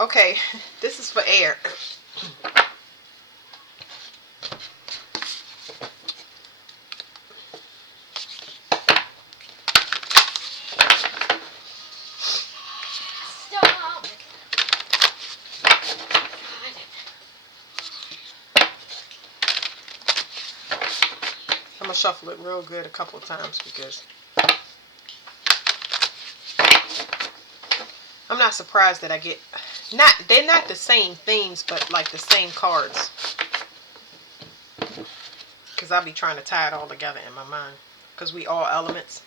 Okay, this is for air. Stop. I'm gonna shuffle it real good a couple of times because I'm not surprised that I get they're not the same themes, but like the same cards. Because I'll be trying to tie it all together in my mind. Because we all elements.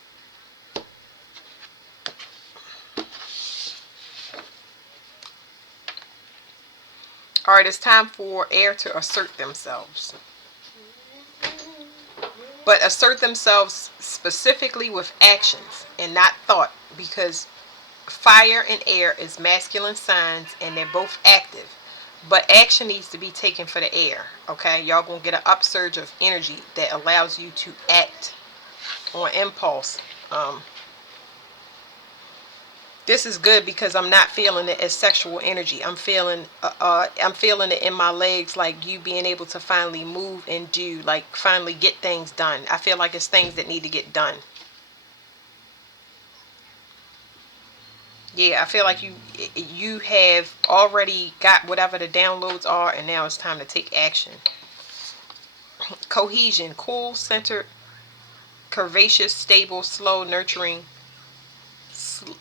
Alright, it's time for air to assert themselves. But assert themselves specifically with actions and not thought. Because fire and air is masculine signs and they're both active. But action needs to be taken for the air. Okay? Y'all gonna get an upsurge of energy that allows you to act on impulse. This is good because I'm not feeling it as sexual energy. I'm feeling it in my legs, like you being able to finally move and do, like finally get things done. I feel like it's things that need to get done. Yeah, I feel like you have already got whatever the downloads are, and now it's time to take action. Cohesion, cool, centered, curvaceous, stable, slow, nurturing,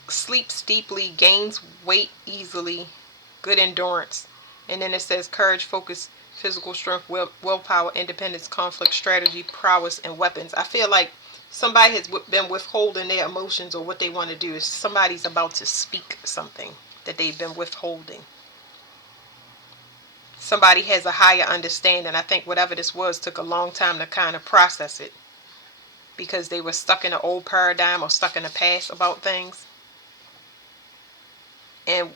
sleeps deeply, gains weight easily, good endurance. And then it says courage, focus, physical strength, willpower, independence, conflict, strategy, prowess, and weapons. I feel like somebody has been withholding their emotions or what they want to do. Is somebody's about to speak something that they've been withholding. Somebody has a higher understanding. I think whatever this was took a long time to kind of process it because they were stuck in an old paradigm or stuck in the past about things. And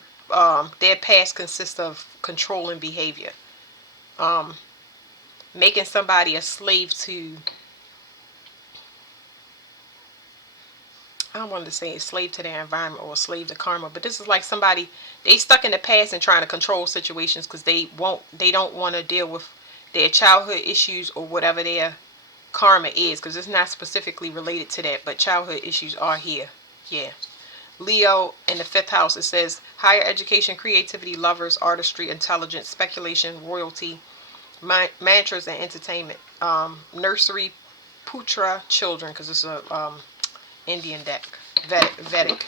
their past consists of controlling behavior, making somebody a slave to, I don't want to say a slave to their environment or a slave to karma, but this is like somebody, they stuck in the past and trying to control situations because they don't want to deal with their childhood issues or whatever their karma is, because it's not specifically related to that, but childhood issues are here. Yeah. Leo in the 5th house, it says higher education, creativity, lovers, artistry, intelligence, speculation, royalty, mantras, and entertainment. Nursery, putra, children, because it's a Indian deck, Vedic.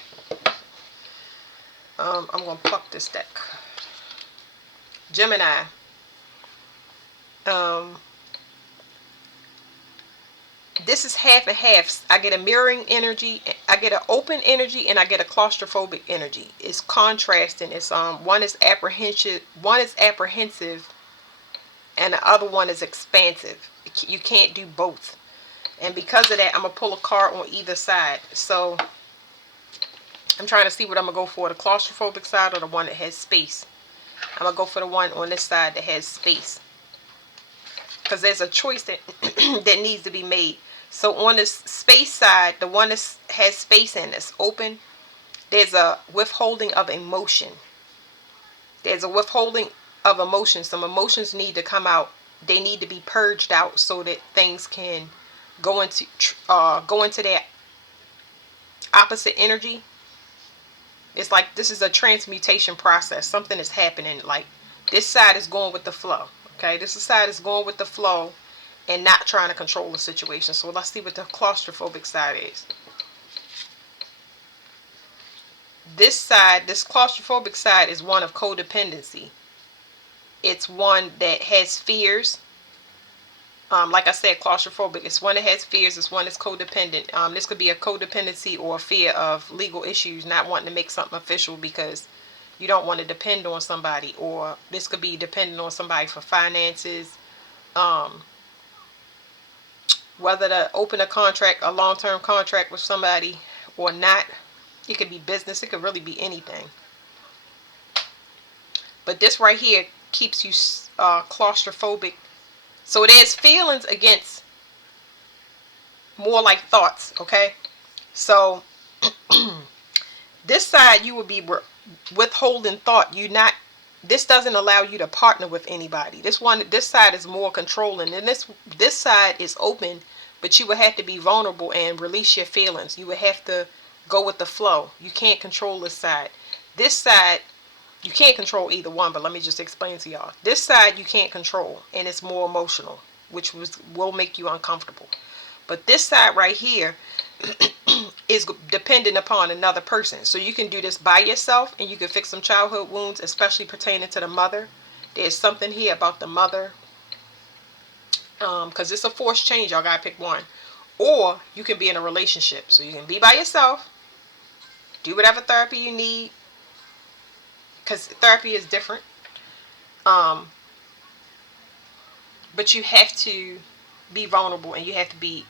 I'm going to pluck this deck. Gemini. This is half and half. I get a mirroring energy, I get an open energy, and I get a claustrophobic energy. It's contrasting. It's one is apprehensive, and the other one is expansive. You can't do both. And because of that, I'm gonna pull a card on either side. So I'm trying to see what I'm gonna go for, the claustrophobic side or the one that has space. I'm gonna go for the one on this side that has space, because there's a choice that that needs to be made. So on this space side, the one that has space in it's open, there's a withholding of emotion. There's a withholding of emotion. Some emotions need to come out. They need to be purged out so that things can go into their opposite energy. It's like this is a transmutation process. Something is happening. Like this side is going with the flow. Okay, this side is going with the flow and not trying to control the situation. So let's see what the claustrophobic side is. This side, this claustrophobic side, is one of codependency. It's one that has fears. Like I said, claustrophobic. It's one that has fears. It's one that's codependent. This could be a codependency or a fear of legal issues, not wanting to make something official because you don't want to depend on somebody. Or this could be dependent on somebody for finances. Whether to open a contract, a long-term contract with somebody or not. It could be business. It could really be anything. But this right here keeps you claustrophobic. So there's feelings against more like thoughts, okay? So this side, you would be withholding thought. This doesn't allow you to partner with anybody. This side is more controlling, and this side is open, but you would have to be vulnerable and release your feelings. You would have to go with the flow. You can't control this side. This side, you can't control either one, but let me just explain to y'all. This side you can't control, and it's more emotional, which will make you uncomfortable. But this side right here is dependent upon another person. So you can do this by yourself, and you can fix some childhood wounds, especially pertaining to the mother. There's something here about the mother, because it's a forced change. Y'all gotta pick one. Or you can be in a relationship. So you can be by yourself, do whatever therapy you need, because therapy is different. But you have to be vulnerable, and you have to be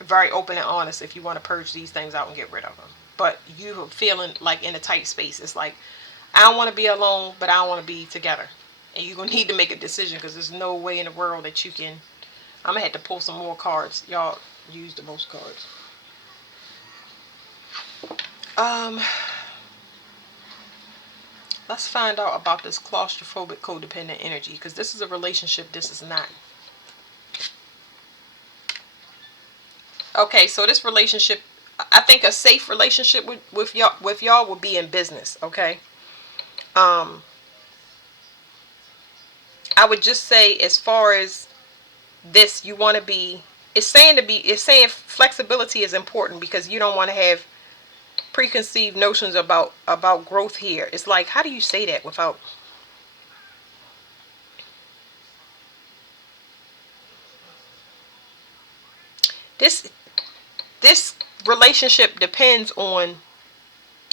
very open and honest if you want to purge these things out and get rid of them. But you feeling like in a tight space. It's like, I don't want to be alone, but I don't want to be together. And you're going to need to make a decision, because there's no way in the world that you can. I'm going to have to pull some more cards. Y'all use the most cards. Let's find out about this claustrophobic codependent energy, because this is a relationship, this is not. Okay, so this relationship, I think a safe relationship with y'all would be in business, okay? I would just say, as far as this, you want to be, it's saying flexibility is important, because you don't want to have preconceived notions about growth here. It's like, how do you say that without, this relationship depends on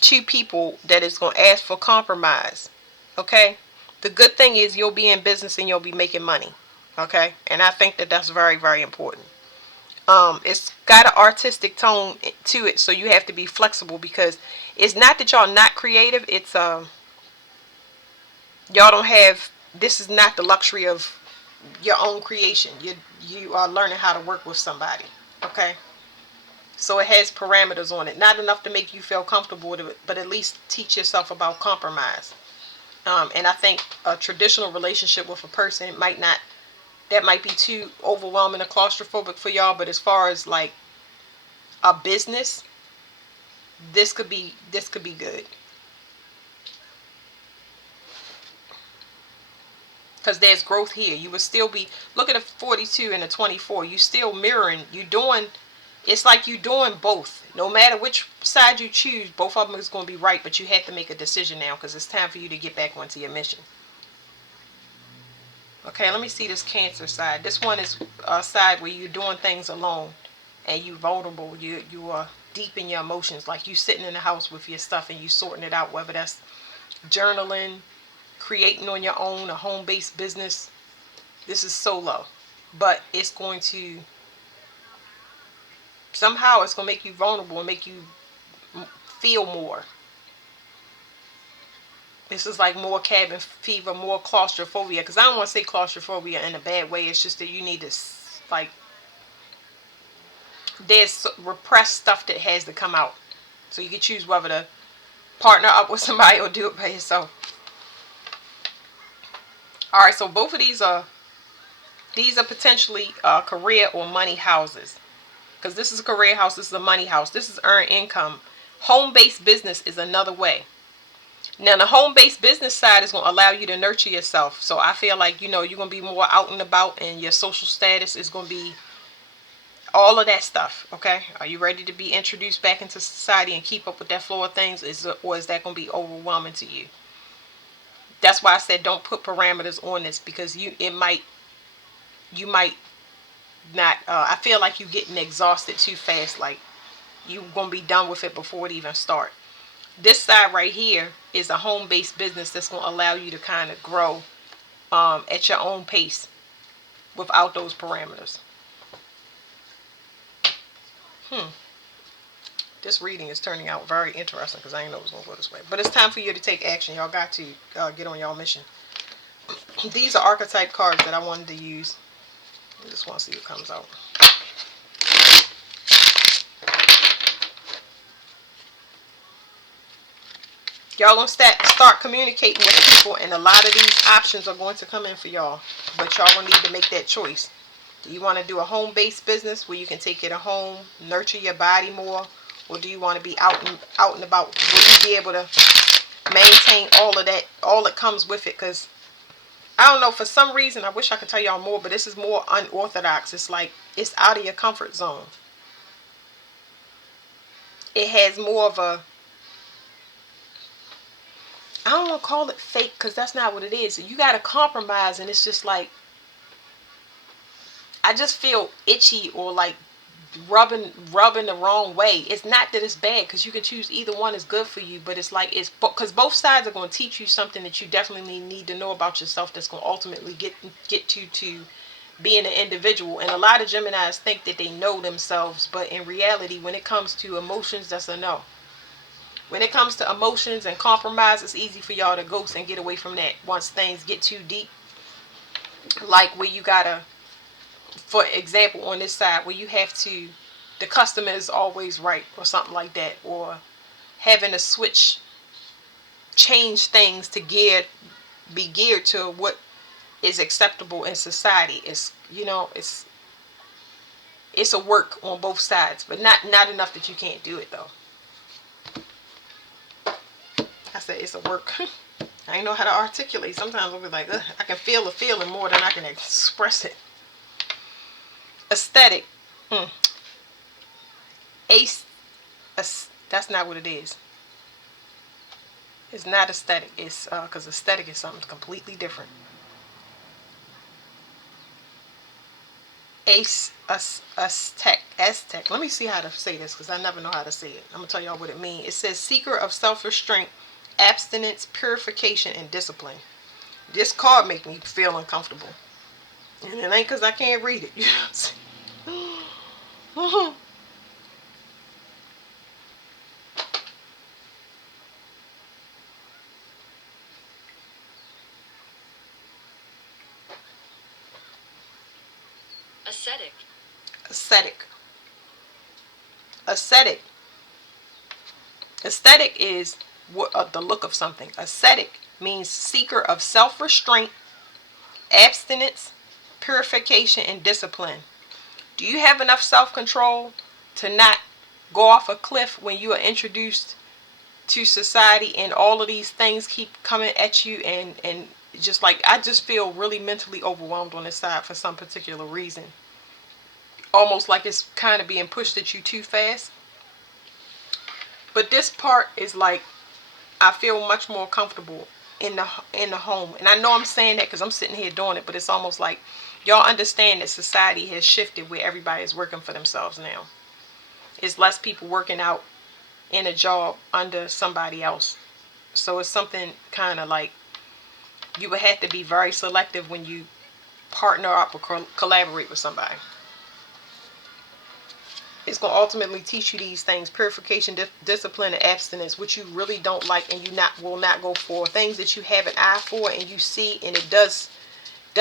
two people that is going to ask for compromise. Okay, the good thing is you'll be in business and you'll be making money. Okay, and I think that that's very, very important. It's got an artistic tone to it, so you have to be flexible, because it's not that y'all not creative. It's y'all don't have, this is not the luxury of your own creation. You are learning how to work with somebody. Okay, so it has parameters on it, not enough to make you feel comfortable with it, but at least teach yourself about compromise. And I think a traditional relationship with a person might not, that might be too overwhelming or claustrophobic for y'all. But as far as like a business, this could be good, because there's growth here. You would still be, look at a 42 and a 24. You still mirroring. You doing. It's like you doing both. No matter which side you choose, both of them is going to be right. But you have to make a decision now, because it's time for you to get back onto your mission. Okay, let me see this Cancer side. This one is a side where you're doing things alone, and you vulnerable. You are deep in your emotions, like you sitting in the house with your stuff and you sorting it out, whether that's journaling, creating on your own, a home-based business. This is solo, but it's going to, somehow it's going to make you vulnerable and make you feel more. This is like more cabin fever, more claustrophobia. Because I don't want to say claustrophobia in a bad way. It's just that you need to, like, there's repressed stuff that has to come out. So you can choose whether to partner up with somebody or do it by yourself. Alright, so both of these are potentially career or money houses. Because this is a career house, this is a money house. This is earned income. Home-based business is another way. Now, the home-based business side is going to allow you to nurture yourself. So I feel like, you're going to be more out and about, and your social status is going to be all of that stuff. Okay, are you ready to be introduced back into society and keep up with that flow of things? Or is that going to be overwhelming to you? That's why I said don't put parameters on this, because you might not. I feel like you're getting exhausted too fast. Like you're going to be done with it before it even start. This side right here is a home-based business that's going to allow you to kind of grow at your own pace without those parameters. This reading is turning out very interesting, because I didn't know it was going to go this way. But it's time for you to take action. Y'all got to get on y'all mission. These are archetype cards that I wanted to use. I just want to see what comes out. Y'all gonna start communicating with people, and a lot of these options are going to come in for y'all. But y'all gonna need to make that choice. Do you want to do a home-based business where you can take it to home, nurture your body more, or do you want to be out and about? Will you be able to maintain all of that, all that comes with it? Because I don't know, for some reason, I wish I could tell y'all more, but this is more unorthodox. It's like it's out of your comfort zone. It has more of a, I don't want to call it fake, because that's not what it is. You got to compromise, and it's just like, I just feel itchy, or like rubbing the wrong way. It's not that it's bad, because you can choose either one is good for you, but it's like, it's because both sides are going to teach you something that you definitely need to know about yourself, that's going to ultimately get you to being an individual. And a lot of Geminis think that they know themselves, but in reality, when it comes to emotions, that's a no. When it comes to emotions and compromise, it's easy for y'all to ghost and get away from that once things get too deep. Like where you gotta, for example, on this side, where you have to, the customer is always right, or something like that, or having to change things to be geared to what is acceptable in society. It's, it's a work on both sides, but not enough that you can't do it though. I said it's a work. I ain't know how to articulate. Sometimes I'll be like, ugh, I can feel the feeling more than I can express it. Aesthetic. Ace. That's not what it is. It's not aesthetic. It's because aesthetic is something completely different. Aztec. Let me see how to say this, because I never know how to say it. I'm gonna tell y'all what it means. It says seeker of self-restraint, abstinence, purification, and discipline. This card make me feel uncomfortable, and it ain't because I can't read it. You know what I'm saying? Ascetic. Ascetic. Ascetic. Aesthetic is the look of something. Ascetic means seeker of self-restraint, abstinence, purification, and discipline. Do you have enough self-control to not go off a cliff when you are introduced to society and all of these things keep coming at you, and just like, I just feel really mentally overwhelmed on this side for some particular reason. Almost like it's kind of being pushed at you too fast. But this part is like, I feel much more comfortable in the home. And I know I'm saying that because I'm sitting here doing it, but it's almost like y'all understand that society has shifted where everybody is working for themselves now. It's less people working out in a job under somebody else. So it's something kind of like, you would have to be very selective when you partner up or collaborate with somebody. It's going to ultimately teach you these things: purification, discipline, and abstinence, which you really don't like and you will not go for. Things that you have an eye for and you see, and it does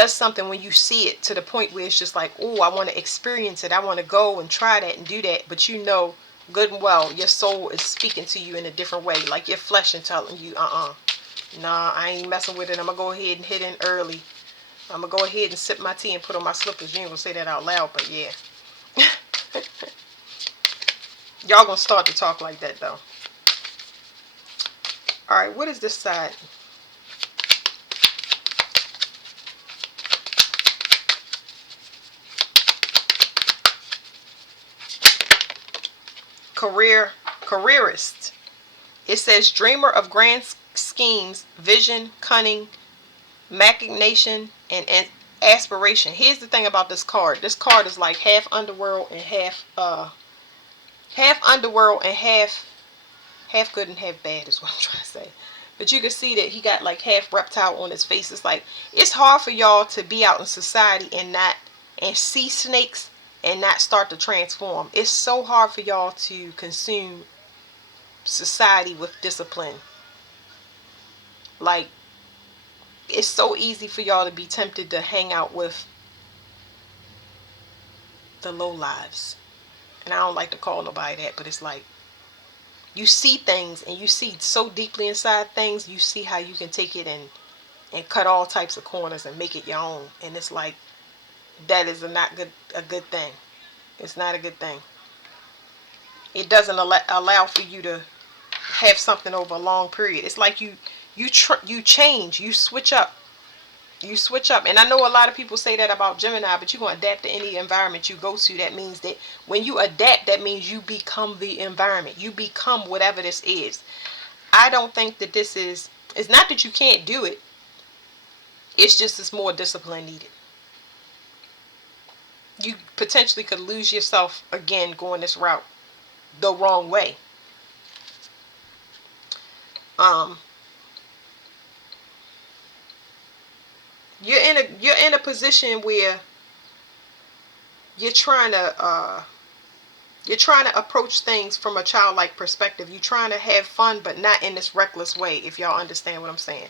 something when you see it, to the point where it's just like, oh, I want to experience it. I want to go and try that and do that. But you know good and well your soul is speaking to you in a different way, like your flesh and telling you, nah, I ain't messing with it. I'm going to go ahead and hit in early. I'm going to go ahead and sip my tea and put on my slippers. You ain't going to say that out loud, but yeah. Y'all gonna start to talk like that though. Alright, what is this side? Careerist. It says dreamer of grand schemes, vision, cunning, machination, and aspiration. Here's the thing about this card. This card is like half underworld and half good and half bad is what I'm trying to say. But you can see that he got like half reptile on his face. It's like, it's hard for y'all to be out in society and see snakes and not start to transform. It's so hard for y'all to consume society with discipline. Like, it's so easy for y'all to be tempted to hang out with the low lives. And I don't like to call nobody that, but it's like, you see things, and you see so deeply inside things, you see how you can take it and cut all types of corners and make it your own. And it's like, that is a good thing. It's not a good thing. It doesn't allow for you to have something over a long period. It's like you change, you switch up. You switch up. And I know a lot of people say that about Gemini, but you're going to adapt to any environment you go to. That means that when you adapt, that means you become the environment. You become whatever this is. I don't think that this is, it's not that you can't do it. It's just it's more discipline needed. You potentially could lose yourself again going this route the wrong way. You're in a position where you're trying to approach things from a childlike perspective. You're trying to have fun, but not in this reckless way. If y'all understand what I'm saying.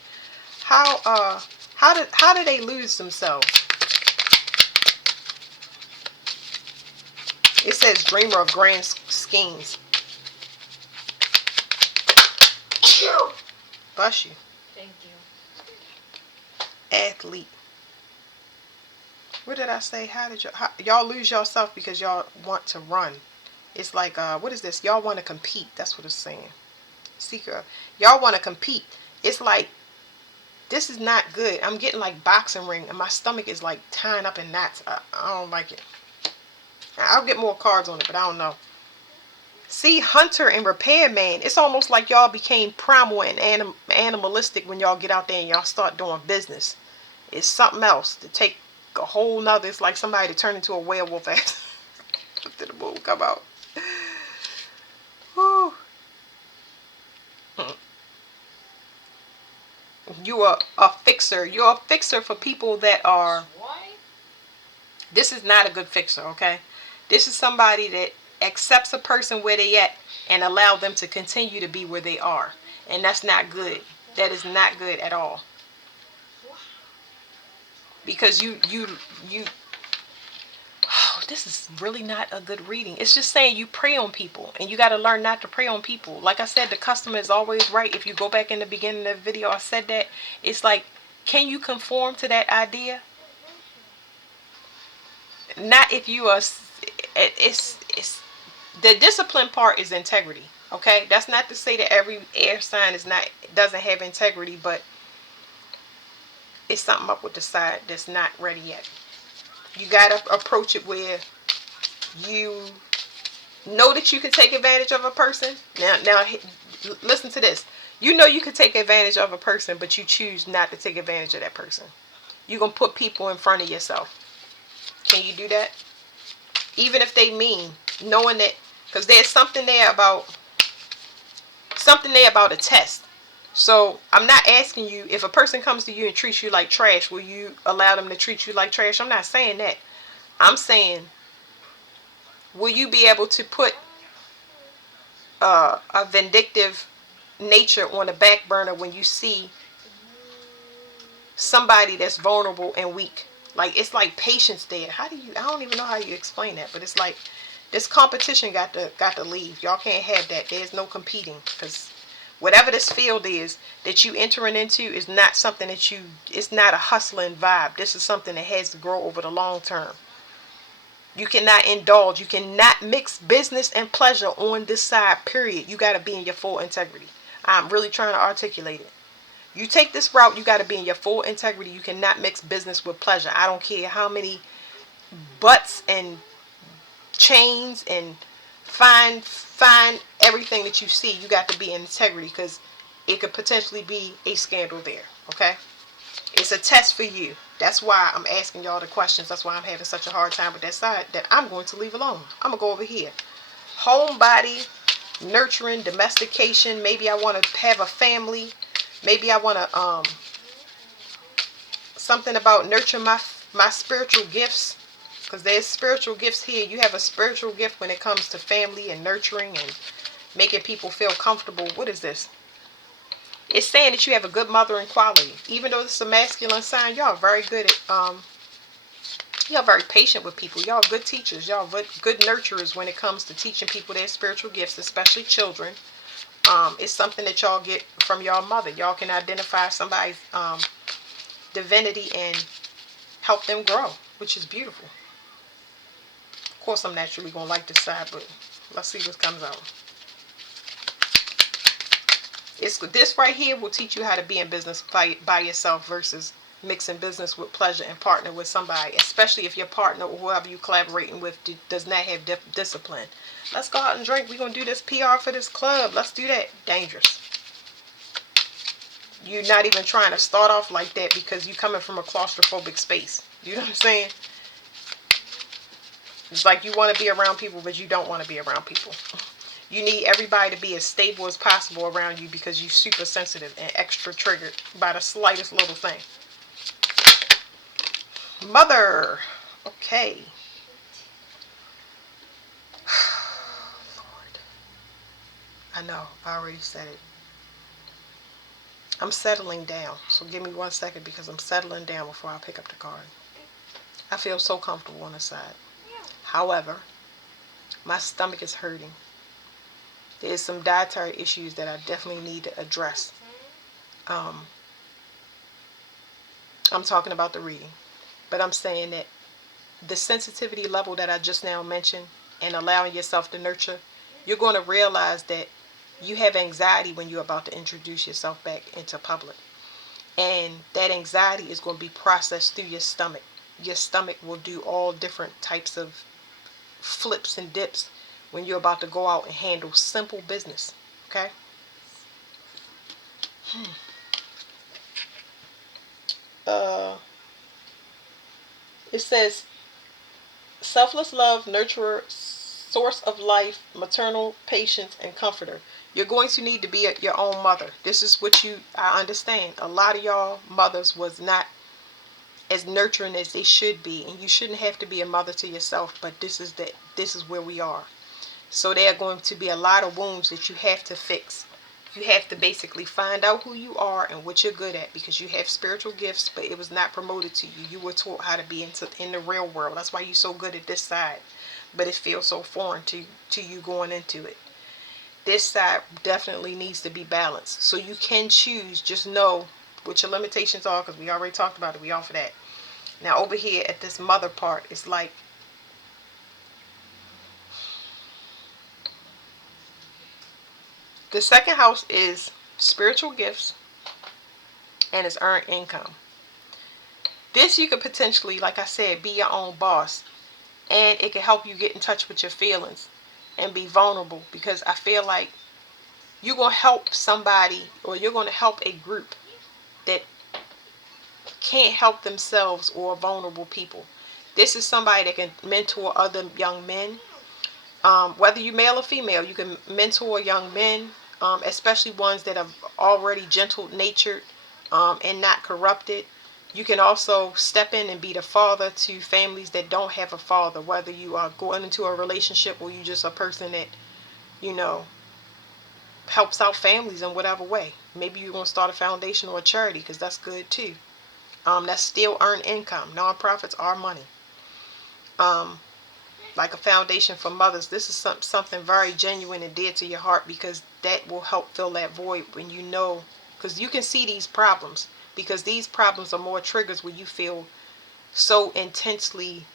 How do they lose themselves? It says dreamer of grand schemes. Bless you. Thank you. Athlete. What did I say? Y'all lose yourself because y'all want to run? It's like, what is this? Y'all want to compete. That's what it's saying. Seeker. Y'all want to compete. It's like, this is not good. I'm getting like boxing ring, and my stomach is like tying up in knots. I don't like it. I'll get more cards on it, but I don't know. See, hunter and repairman. It's almost like y'all became primal and animalistic when y'all get out there and y'all start doing business. It's something else to take a whole nother. It's like somebody to turn into a werewolf after the moon come out. Whew. You are a fixer. You're a fixer for people that are. This is not a good fixer, okay? This is somebody that accepts a person where they at and allow them to continue to be where they are. And that's not good. That is not good at all. Because you oh, this is really not a good reading. It's just saying you prey on people, and you got to learn not to prey on people. Like I said, the customer is always right. If you go back in the beginning of the video, I said that. It's like, can you conform to that idea? Not if you are. It's the discipline part is integrity. Okay, that's not to say that every air sign doesn't have integrity, but it's something up with the side that's not ready yet. You gotta approach it where you know that you can take advantage of a person. Now, listen to this. You know you can take advantage of a person, but you choose not to take advantage of that person. You're gonna put people in front of yourself. Can you do that? Even if they mean, knowing that, because there's something there about a test. So I'm not asking you, if a person comes to you and treats you like trash, will you allow them to treat you like trash? I'm not saying that. I'm saying, will you be able to put a vindictive nature on the back burner when you see somebody that's vulnerable and weak? Like, it's like patience there. I don't even know how you explain that, but it's like this competition got to leave. Y'all can't have that. There's no competing, because whatever this field is that you entering into is not something that it's not a hustling vibe. This is something that has to grow over the long term. You cannot indulge. You cannot mix business and pleasure on this side, period. You got to be in your full integrity. I'm really trying to articulate it. You take this route, you got to be in your full integrity. You cannot mix business with pleasure. I don't care how many butts and chains and fine everything that you see. You got to be in integrity, because it could potentially be a scandal there. Okay, it's a test for you. That's why I'm asking y'all the questions. That's why I'm having such a hard time with that side that I'm going to leave alone. I'm gonna go over here. Homebody, nurturing, domestication. Maybe I want to have a family. Maybe I want to something about nurture my spiritual gifts, because there's spiritual gifts here. You have a spiritual gift when it comes to family and nurturing and making people feel comfortable. What is this? It's saying that you have a good mothering quality. Even though it's a masculine sign, y'all are very good at y'all very patient with people. Y'all good teachers. Y'all good nurturers when it comes to teaching people their spiritual gifts, especially children. It's something that y'all get from y'all mother. Y'all can identify somebody's divinity and help them grow, which is beautiful. Of course, I'm naturally going to like this side, but let's see what comes out. This right here will teach you how to be in business by yourself versus mixing business with pleasure and partner with somebody, especially if your partner or whoever you're collaborating with does not have discipline. Let's go out and drink. We're going to do this PR for this club. Let's do that. Dangerous. You're not even trying to start off like that because you're coming from a claustrophobic space. You know what I'm saying? It's like you want to be around people, but you don't want to be around people. You need everybody to be as stable as possible around you because you're super sensitive and extra triggered by the slightest little thing. Mother. Okay. Lord. I know. I already said it. I'm settling down. So give me 1 second because I'm settling down before I pick up the card. I feel so comfortable on the side. However, my stomach is hurting. There's some dietary issues that I definitely need to address. I'm talking about the reading. But I'm saying that the sensitivity level that I just now mentioned and allowing yourself to nurture, you're going to realize that you have anxiety when you're about to introduce yourself back into public. And that anxiety is going to be processed through your stomach. Your stomach will do all different types of flips and dips when you're about to go out and handle simple business. Okay? It says, selfless love, nurturer, source of life, maternal patience, and comforter. You're going to need to be your own mother. This is what I understand. A lot of y'all mothers was not as nurturing as they should be, and you shouldn't have to be a mother to yourself, but this is where we are. So there are going to be a lot of wounds that you have to fix. You have to basically find out who you are and what you're good at, because you have spiritual gifts, but it was not promoted to you. You were taught how to be in the real world. That's why you're so good at this side, but it feels so foreign to you going into it. This side definitely needs to be balanced. So you can choose. Just know what your limitations are, because we already talked about it. We offer that. Now over here at this mother part, it's like the second house is spiritual gifts and it's earned income. This you could potentially, like I said, be your own boss, and it can help you get in touch with your feelings and be vulnerable, because I feel like you're going to help somebody, or you're going to help a group that can't help themselves, or vulnerable people. This is somebody that can mentor other young men. Whether you're male or female, you can mentor young men, especially ones that are already gentle-natured and not corrupted. You can also step in and be the father to families that don't have a father, whether you are going into a relationship or you just a person that, you know, helps out families in whatever way. Maybe you're going to start a foundation or a charity, because that's good too. That's still earned income. Nonprofits are money. Like a foundation for mothers, this is something very genuine and dear to your heart, because that will help fill that void when you know, because you can see these problems, because these problems are more triggers where you feel so intensely,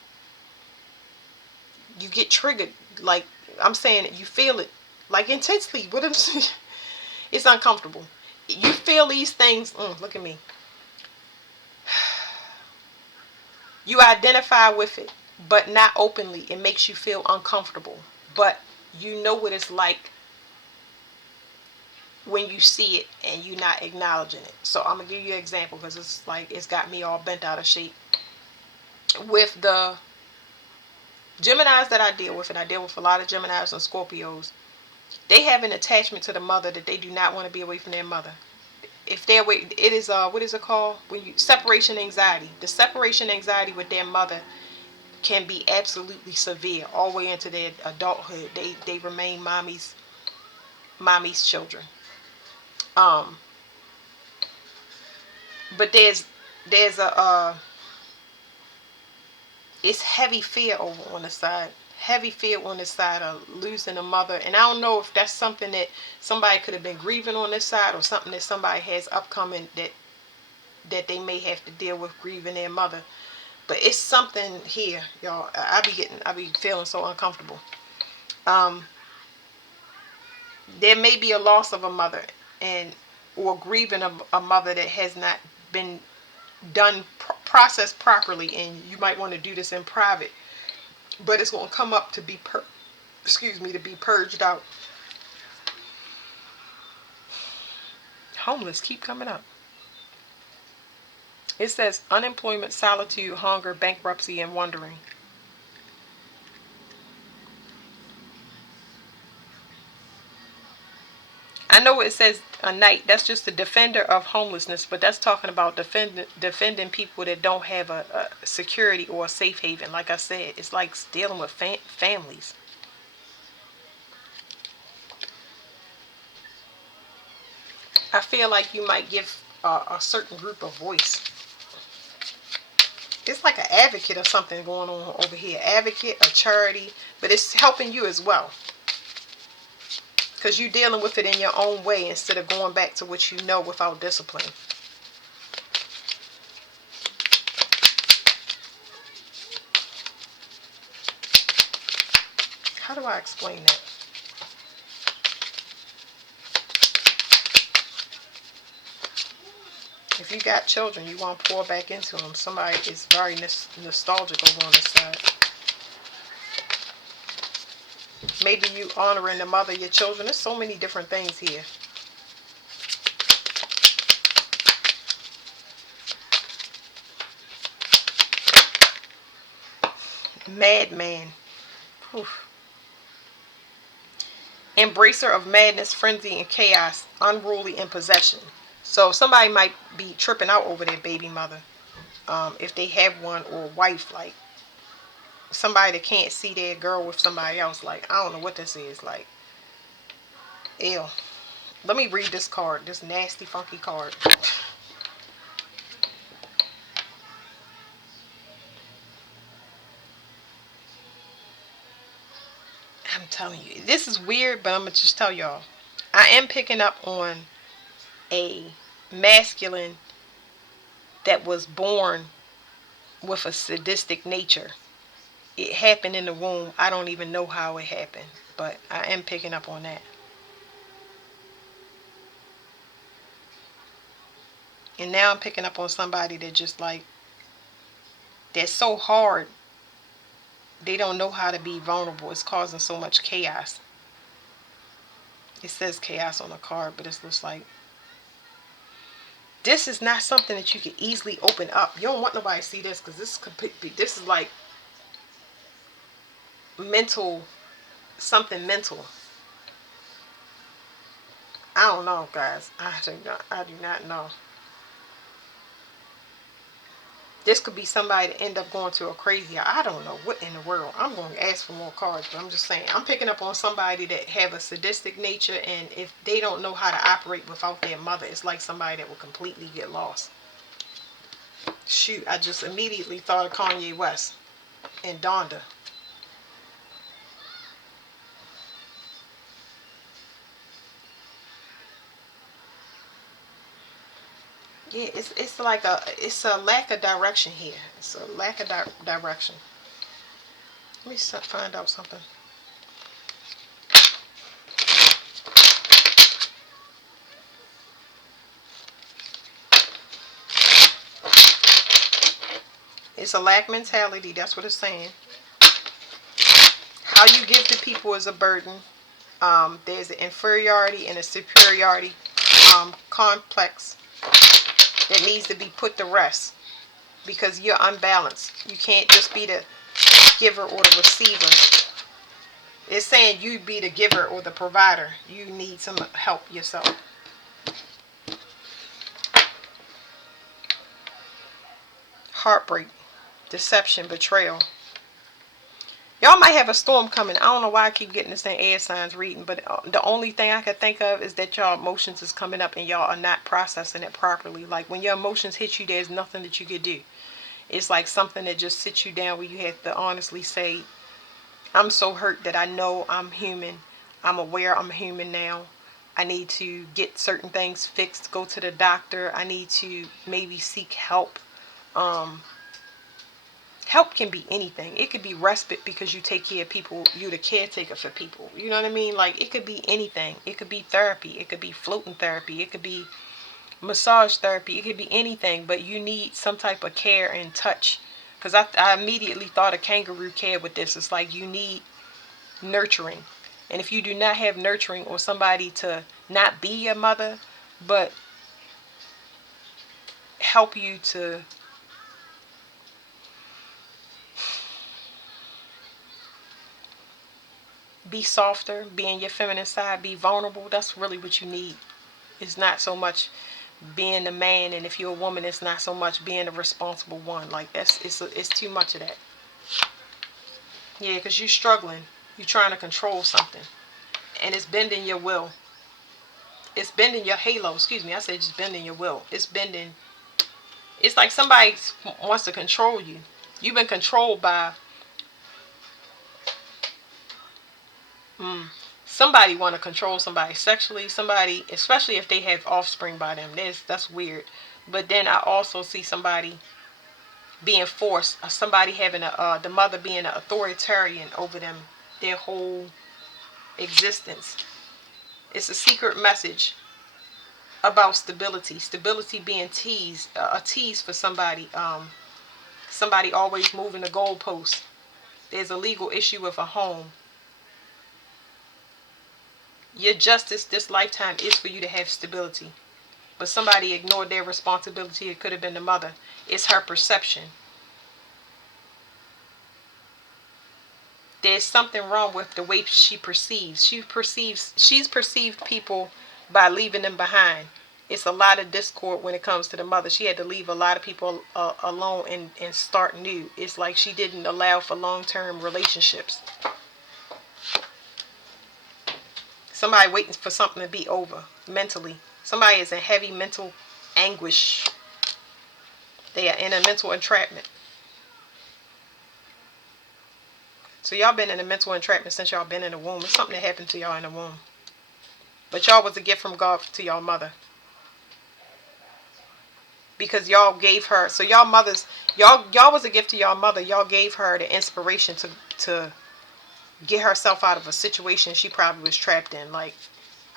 you get triggered. Like I'm saying, you feel it like intensely. What I'm saying, it's uncomfortable. You feel these things. Look at me. You identify with it, but not openly. It makes you feel uncomfortable, but you know what it's like when you see it and you're not acknowledging it. So I'm gonna give you an example, because it's like it's got me all bent out of shape. With the Geminis that I deal with, and I deal with a lot of Geminis and Scorpios, they have an attachment to the mother that they do not want to be away from their mother. If they're away, it is what is it called? When you separation anxiety. The separation anxiety with their mother can be absolutely severe all the way into their adulthood. They remain mommy's children. Um, but there's a it's heavy fear over on the side. heavy fear on this side of losing a mother. And I don't know if that's something that somebody could have been grieving on this side, or something that somebody has upcoming that they may have to deal with grieving their mother. But it's something here, y'all. I be feeling so uncomfortable. Um, there may be a loss of a mother, and or grieving a mother that has not been done processed properly, and you might want to do this in private, but it's going to come up to be to be purged out. Homeless keep coming up. It says unemployment, solitude, hunger, bankruptcy, and wandering. I know it says a knight. That's just the defender of homelessness, but that's talking about defending people that don't have a security or a safe haven. Like I said, it's like dealing with families. I feel like you might give a certain group a voice. It's like an advocate or something going on over here. Advocate, a charity, but it's helping you as well. Because you're dealing with it in your own way instead of going back to what you know without discipline. How do I explain that? If you got children, you want to pour back into them. Somebody is very nostalgic over on this side. Maybe you honoring the mother of your children. There's so many different things here. Madman. Oof. Embracer of madness, frenzy, and chaos. Unruly in possession. So somebody might be tripping out over their baby mother. If they have one, or wife, like somebody that can't see their girl with somebody else. Like, I don't know what this is. Like, ew. Let me read this card. This nasty, funky card. I'm telling you, this is weird, but I'm going to just tell y'all. I am picking up on a masculine that was born with a sadistic nature. It happened in the womb. I don't even know how it happened, but I am picking up on that. And now I'm picking up on somebody that just like, that's so hard. They don't know how to be vulnerable. It's causing so much chaos. It says chaos on the card, but it looks like this is not something that you can easily open up. You don't want nobody to see this, because this is like mental, something mental. I don't know, guys. I do not know. This could be somebody that end up going to a crazy. I don't know what in the world. I'm going to ask for more cards, but I'm just saying. I'm picking up on somebody that have a sadistic nature, and if they don't know how to operate without their mother, it's like somebody that will completely get lost. Shoot, I just immediately thought of Kanye West and Donda. Yeah, it's like it's a lack of direction here. It's a lack of direction. Let me find out something. It's a lack mentality. That's what it's saying. How you give to people is a burden. There's an inferiority and a superiority complex that needs to be put to rest, because you're unbalanced. You can't just be the giver or the receiver. It's saying you be the giver or the provider. You need some help yourself. Heartbreak, deception, betrayal. Y'all might have a storm coming. I don't know why I keep getting this thing air signs reading, but the only thing I can think of is that y'all emotions is coming up and y'all are not processing it properly. Like, when your emotions hit you, there's nothing that you could do. It's like something that just sits you down, where you have to honestly say, I'm so hurt that I know I'm human. I'm aware I'm human now. I need to get certain things fixed, go to the doctor. I need to maybe seek help. Um, Help can be anything. It could be respite because you take care of people. You're the caretaker for people. You know what I mean? Like, it could be anything. It could be therapy. It could be floating therapy. It could be massage therapy. It could be anything. But you need some type of care and touch. Because I immediately thought of kangaroo care with this. It's like you need nurturing. And if you do not have nurturing or somebody to not be your mother, but help you to be softer, be in your feminine side, be vulnerable, that's really what you need. It's not so much being the man, and if you're a woman, it's not so much being a responsible one. Like, it's too much of that. Yeah, because you're struggling. You're trying to control something. And it's bending your will. It's bending your halo. Excuse me, I said just bending your will. It's bending. It's like somebody wants to control you. You've been controlled by somebody want to control somebody sexually. Somebody, especially if they have offspring by them. That's weird. But then I also see somebody being forced. Somebody having the mother being an authoritarian over them, their whole existence. It's a secret message about stability. Stability being teased, a tease for somebody. Somebody always moving the goalpost. There's a legal issue with a home. Your justice this lifetime is for you to have stability. But somebody ignored their responsibility. It could have been the mother. It's her perception. There's something wrong with the way she perceives. She's perceived people by leaving them behind. It's a lot of discord when it comes to the mother. She had to leave a lot of people alone and start new. It's like she didn't allow for long-term relationships. Somebody waiting for something to be over mentally. Somebody is in heavy mental anguish. They are in a mental entrapment. So y'all been in a mental entrapment since y'all been in the womb. It's something that happened to y'all in the womb. But y'all was a gift from God to y'all mother. Because y'all gave her, so y'all mothers, y'all was a gift to y'all mother. Y'all gave her the inspiration to get herself out of a situation she probably was trapped in. Like,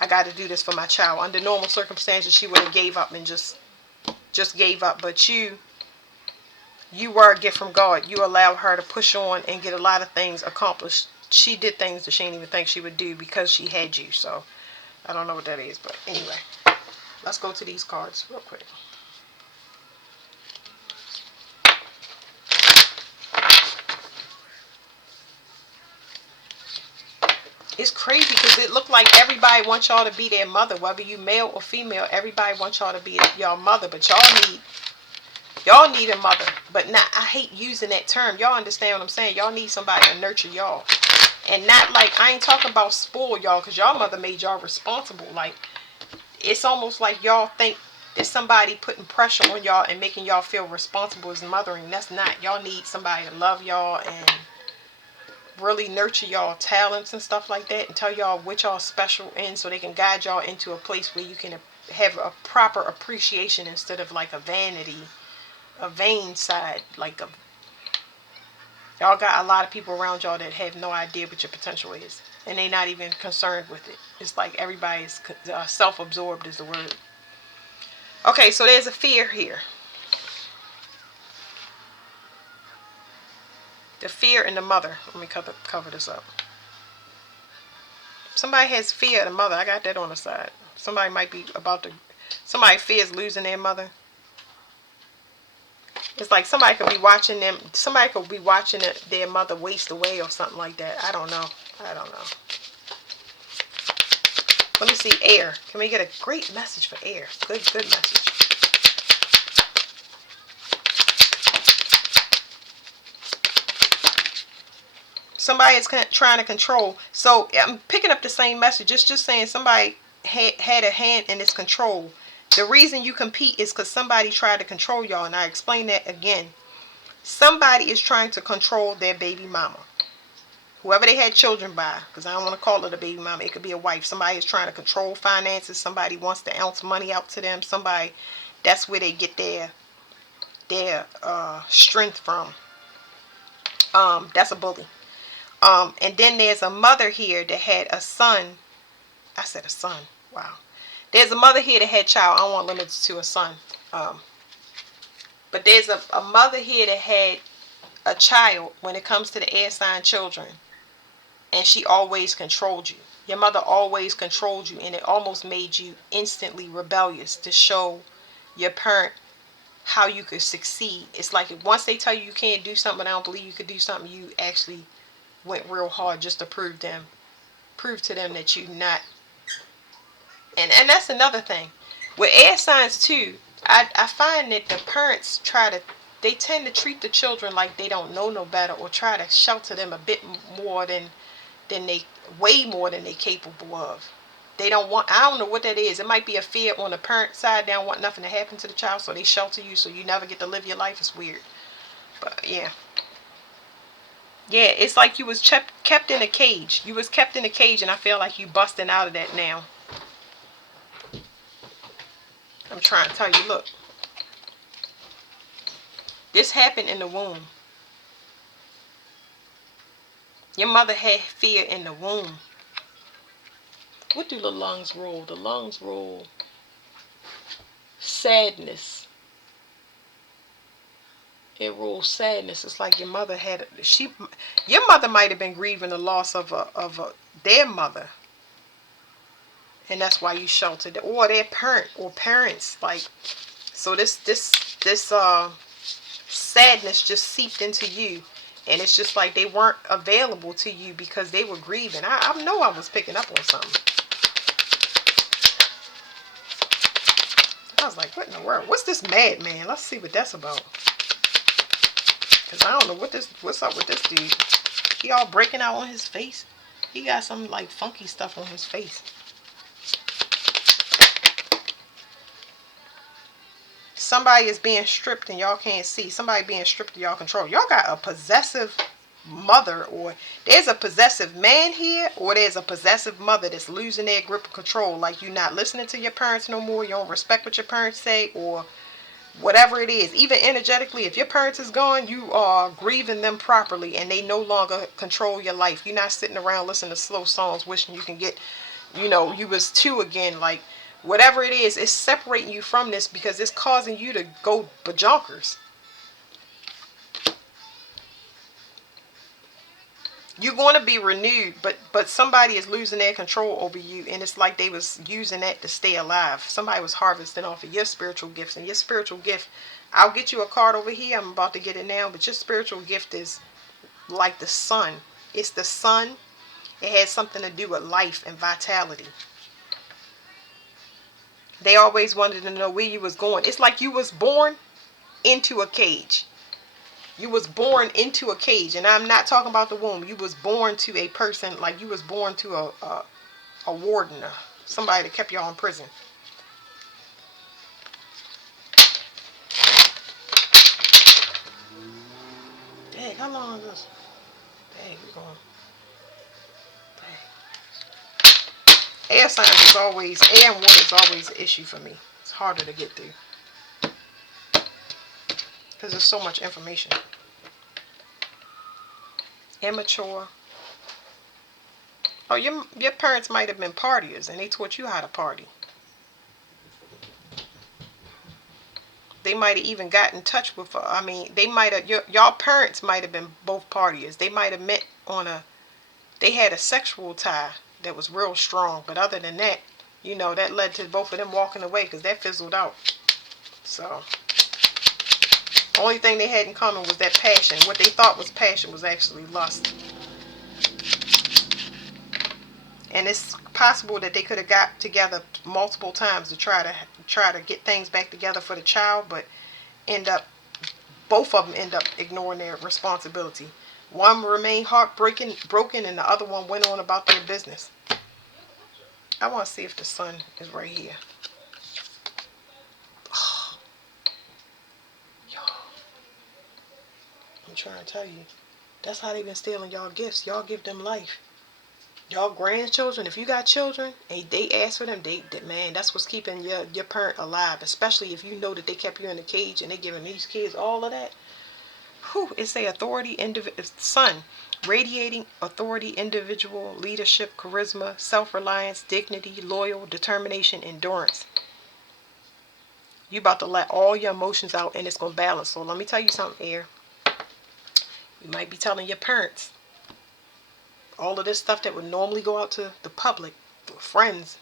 I got to do this for my child. Under normal circumstances, she would have gave up and just gave up. But you were a gift from God. You allowed her to push on and get a lot of things accomplished. She did things that she didn't even think she would do because she had you. So I don't know what that is, but anyway, let's go to these cards real quick. It's crazy because it looked like everybody wants y'all to be their mother, whether you male or female. Everybody wants y'all to be y'all mother, but y'all need a mother. But not, I hate using that term. Y'all understand what I'm saying? Y'all need somebody to nurture y'all, and not like, I ain't talking about spoil y'all, because y'all mother made y'all responsible. Like, it's almost like y'all think that somebody putting pressure on y'all and making y'all feel responsible is mothering. That's not. Y'all need somebody to love y'all and really nurture y'all talents and stuff like that, and tell y'all what y'all special in, so they can guide y'all into a place where you can have a proper appreciation instead of like a vanity, a vain side. Like, y'all got a lot of people around y'all that have no idea what your potential is, and they not even concerned with it. It's like everybody's self-absorbed is the word. Okay, so there's a fear here. The fear in the mother. Let me cover this up. Somebody has fear of the mother. I got that on the side. Somebody might be somebody fears losing their mother. It's like somebody could be watching their mother waste away or something like that. I don't know. Let me see, air. Can we get a great message for air? Good message. Somebody is trying to control. So I'm picking up the same message. It's just saying somebody had a hand in this control. The reason you compete is because somebody tried to control y'all. And I explain that again. Somebody is trying to control their baby mama. whoever they had children by, because I don't want to call it a baby mama. It could be a wife. Somebody is trying to control finances. Somebody wants to ounce money out to them. Somebody, that's where they get their strength from. That's a bully. And then there's a mother here that had a son. I said a son. Wow. There's a mother here that had child. I don't want to limit it to a son. But there's a mother here that had a child when it comes to the air sign children. And she always controlled you. Your mother always controlled you. And it almost made you instantly rebellious to show your parent how you could succeed. It's like once they tell you you can't do something, I don't believe you could do something, you actually went real hard just to prove to them that you're not. And that's another thing with air signs too. I find that the parents they tend to treat the children like they don't know no better, or try to shelter them a bit more than way more than they capable of. They don't want, I don't know what that is. It might be a fear on the parent side. They don't want nothing to happen to the child, so they shelter you so you never get to live your life. It's weird. But yeah. Yeah, it's like you was kept in a cage. You was kept in a cage, and I feel like you busting out of that now. I'm trying to tell you, look. This happened in the womb. Your mother had fear in the womb. What do the lungs rule? The lungs rule sadness. It rules sadness. It's like your mother had your mother might have been grieving the loss of their mother, and that's why you sheltered it, or their parent or parents. Like, so this sadness just seeped into you, and it's just like they weren't available to you because they were grieving. I know I was picking up on something. I was like, what in the world? What's this madman? Let's see what that's about. Because I don't know what's up with this dude. He all breaking out on his face. He got some like funky stuff on his face. Somebody is being stripped and y'all can't see. Somebody being stripped of y'all control. Y'all got a possessive mother, or there's a possessive man here, or there's a possessive mother that's losing their grip of control. Like, you're not listening to your parents no more. You don't respect what your parents say, or whatever it is. Even energetically, if your parents is gone, you are grieving them properly, and they no longer control your life. You're not sitting around listening to slow songs wishing you can get, you was two again. Like, whatever it is, it's separating you from this because it's causing you to go bajonkers. You're going to be renewed, but somebody is losing their control over you, and it's like they was using that to stay alive. Somebody was harvesting off of your spiritual gifts, and your spiritual gift, I'll get you a card over here. I'm about to get it now, but your spiritual gift is like the sun. It's the sun. It has something to do with life and vitality. They always wanted to know where you was going. It's like you was born into a cage. You was born into a cage, and I'm not talking about the womb. You was born to a person, like you was born to a warden, somebody that kept y'all in prison. Dang, how long is this? Dang, we're going. Dang. Air signs is always, air and water is always an issue for me. It's harder to get through because there's so much information. Immature. Oh, your parents might have been partiers, and they taught you how to party. They might have even got in touch with, they might have, y'all parents might have been both partiers. They might have met they had a sexual tie that was real strong. But other than that, that led to both of them walking away because that fizzled out. So, only thing they had in common was that passion. What they thought was passion was actually lust. And it's possible that they could have got together multiple times to try to get things back together for the child, but both of them end up ignoring their responsibility. One remained broken, and the other one went on about their business. I want to see if the sun is right here. I'm trying to tell you. That's how they've been stealing y'all gifts. Y'all give them life. Y'all grandchildren, if you got children and they ask for them, man, that's what's keeping your parent alive. Especially if you know that they kept you in a cage and they giving these kids all of that. Whew, it's a authority, son, radiating authority, individual, leadership, charisma, self-reliance, dignity, loyal, determination, endurance. You about to let all your emotions out and it's going to balance. So let me tell you something, Air. You might be telling your parents all of this stuff that would normally go out to the public, friends.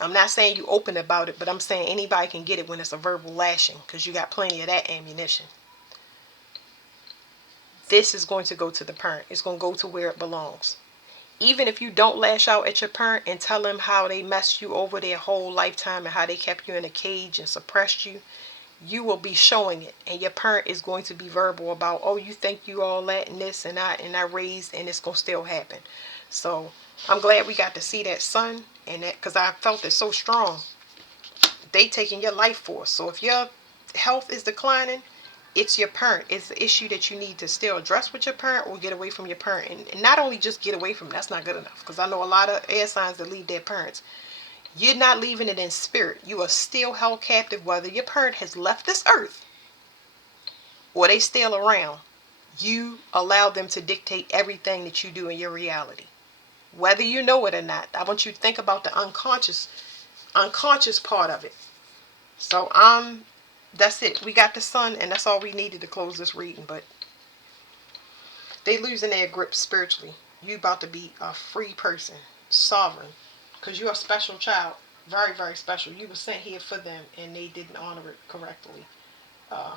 I'm not saying you open about it, but I'm saying anybody can get it when it's a verbal lashing because you got plenty of that ammunition. This is going to go to the parent. It's going to go to where it belongs. Even if you don't lash out at your parent and tell them how they messed you over their whole lifetime and how they kept you in a cage and suppressed you, you will be showing it. And your parent is going to be verbal about, oh, you think you all that and this and I raised, and it's going to still happen. So I'm glad we got to see that, son, and that, because I felt it so strong. They taking your life force. So if your health is declining, it's your parent. It's the issue that you need to still address with your parent or get away from your parent. And not only just get away from them, that's not good enough. Because I know a lot of air signs that leave their parents. You're not leaving it in spirit. You are still held captive whether your parent has left this earth or they still around. You allow them to dictate everything that you do in your reality. Whether you know it or not. I want you to think about the unconscious part of it. So that's it. We got the sun, and that's all we needed to close this reading. But they losing their grip spiritually. You about to be a free person, sovereign, because you're a special child, very, very special. You were sent here for them, and they didn't honor it correctly.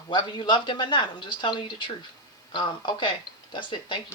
Whether you love them or not, I'm just telling you the truth. Okay, that's it. Thank you.